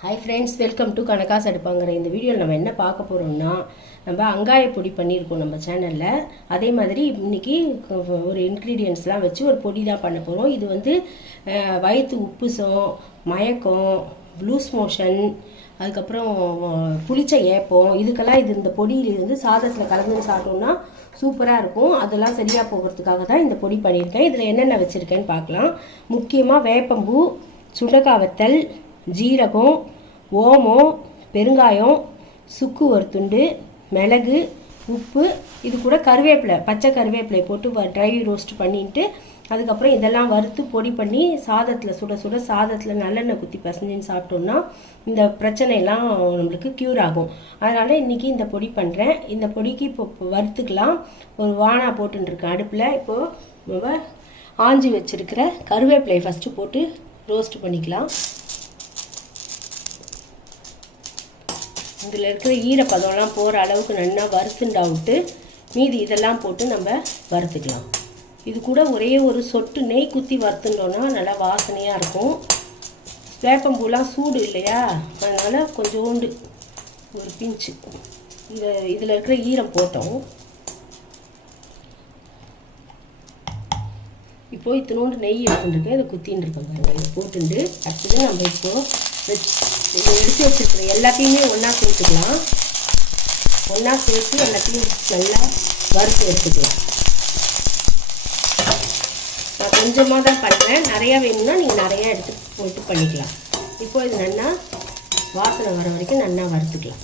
Hi friends welcome to கணக்காஸ் எடுப்பாங்கிற இந்த வீடியோவில் நம்ம என்ன பார்க்க போகிறோம்னா நம்ம அங்காய பொடி பண்ணியிருக்கோம் நம்ம சேனலில் அதே மாதிரி இன்றைக்கி ஒரு இன்க்ரீடியன்ஸ்லாம் வச்சு ஒரு பொடி தான் பண்ண போகிறோம் இது வந்து வயிற்று உப்புசம் மயக்கம் லூஸ் மோஷன் அதுக்கப்புறம் புளிச்ச ஏப்பம். இதுக்கெல்லாம் இது இந்த பொடியிலேருந்து சாதத்தில் கலந்து சாப்பிட்டோம்னா சூப்பராக இருக்கும். அதெல்லாம் சரியாக போகிறதுக்காக தான் இந்த பொடி பண்ணியிருக்கேன். இதில் என்னென்ன வச்சுருக்கேன்னு பார்க்கலாம். முக்கியமாக வேப்பம்பூ சுண்டக்காய் வத்தல் ஜீரகம் ஓமம் பெருங்காயம் சுக்கு ஒரு துண்டு மிளகு உப்பு இது கூட கருவேப்பிலை பச்சை கருவேப்பிலை போட்டு ட்ரை ரோஸ்ட் பண்ணிட்டு அதுக்கப்புறம் இதெல்லாம் வறுத்து பொடி பண்ணி சாதத்தில் சுட சுட சாதத்தில் நல்லெண்ணெய் குத்தி பசஞ்சுன்னு சாப்பிட்டோம்னா இந்த பிரச்சனையெல்லாம் நம்மளுக்கு க்யூர் ஆகும். அதனால் இன்றைக்கி இந்த பொடி பண்ணுறேன் இந்த பொடிக்கு இப்போ வறுத்துக்கலாம். ஒரு வானா போட்டுருக்கேன் அடுப்பில் இப்போது நம்ம ஆஞ்சி வச்சுருக்கிற கருவேப்பிலையை ஃபஸ்ட்டு போட்டு ரோஸ்ட் பண்ணிக்கலாம். இதில் இருக்கிற ஈரப்பதம்லாம் போகிற அளவுக்கு நல்லா வறுத்துண்டா விட்டு மீதி இதெல்லாம் போட்டு நம்ம வறுத்துக்கலாம். இது கூட ஒரே ஒரு சொட்டு நெய் குத்தி வறுத்துட்டோன்னா நல்லா வாசனையாக இருக்கும். வேப்பம்பூலாம் சூடு இல்லையா? அதனால் கொஞ்சோண்டு ஒரு பிஞ்சு. இந்த இதில் இருக்கிற ஈரம் போட்டோம். இப்போது இத்தினோண்டு நெய் எடுத்துட்டுருக்கேன் இதை குத்தின்னு இருக்கோங்க இதை போட்டுட்டு அடுத்தது நம்ம இப்போது எடுத்து வச்சிருக்கிற எல்லாத்தையுமே ஒன்றா சேர்த்துக்கலாம். ஒன்றா சேர்த்து எல்லாத்தையும் நல்லா வறுத்து எடுத்துக்கலாம். நான் கொஞ்சமாக தான் பண்ணுறேன். நிறையா வேணும்னா நீங்கள் நிறையா எடுத்து போட்டு பண்ணிக்கலாம். இப்போ இது நல்லா வாசனை வர வரைக்கும் நல்லா வறுத்துக்கலாம்.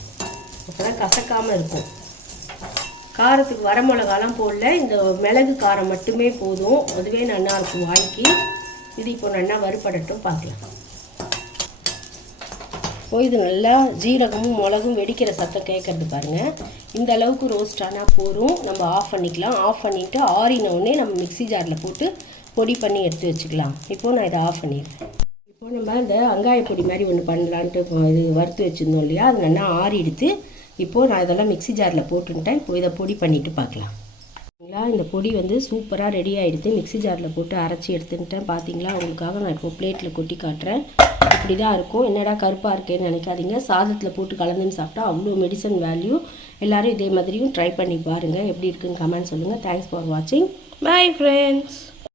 அப்போ தான் கசக்காமல் இருக்கும். காரத்துக்கு வர மிளகாலாம் போடல. இந்த மிளகு காரம் மட்டுமே போதும். அதுவே நல்லா இருக்கும் வாய்க்கு. இது இப்போ நல்லா வறுபடட்டும் பார்க்கலாம். இப்போ இது நல்லா ஜீரகமும் மிளகும் வெடிக்கிற சத்தம் கேட்கறது பாருங்கள் இந்த அளவுக்கு ரோஸ்ட் ஆனால் போரும் நம்ம ஆஃப் பண்ணிக்கலாம். ஆஃப் பண்ணிவிட்டு ஆறின உடனே நம்ம மிக்ஸி ஜாரில் போட்டு பொடி பண்ணி எடுத்து வச்சுக்கலாம். இப்போது நான் இதை ஆஃப் பண்ணிடுறேன். இப்போ நம்ம இந்த வெங்காய பொடி மாதிரி ஒன்று பண்ணலான்ட்டு இது வறுத்து வச்சுருந்தோம் இல்லையா? அது நல்லா ஆறி எடுத்து இப்போது நான் இதெல்லாம் மிக்ஸி ஜாரில் போட்டுன்ட்டேன் இப்போ இதை பொடி பண்ணிவிட்டு பார்க்கலாம். பார்த்தீங்களா இந்த பொடி வந்து சூப்பராக ரெடி ஆகிடுது மிக்ஸி ஜாரில் போட்டு அரைச்சி எடுத்துக்கிட்டேன். பார்த்தீங்களா உங்களுக்காக நான் இப்போ பிளேட்டில் கொட்டி காட்டுறேன். இப்படி தான் இருக்கும். என்னடா கருப்பாக இருக்கேன்னு நினைக்காதீங்க. சாதத்தில் போட்டு கலந்துன்னு சாப்பிட்டா அவ்வளோ மெடிசன் வேல்யூ எல்லோரும் இதே மாதிரியும் ட்ரை பண்ணி பாருங்கள் எப்படி இருக்குன்னு கமெண்ட் சொல்லுங்கள் தேங்க்ஸ் ஃபார் வாட்சிங் பை ஃப்ரெண்ட்ஸ்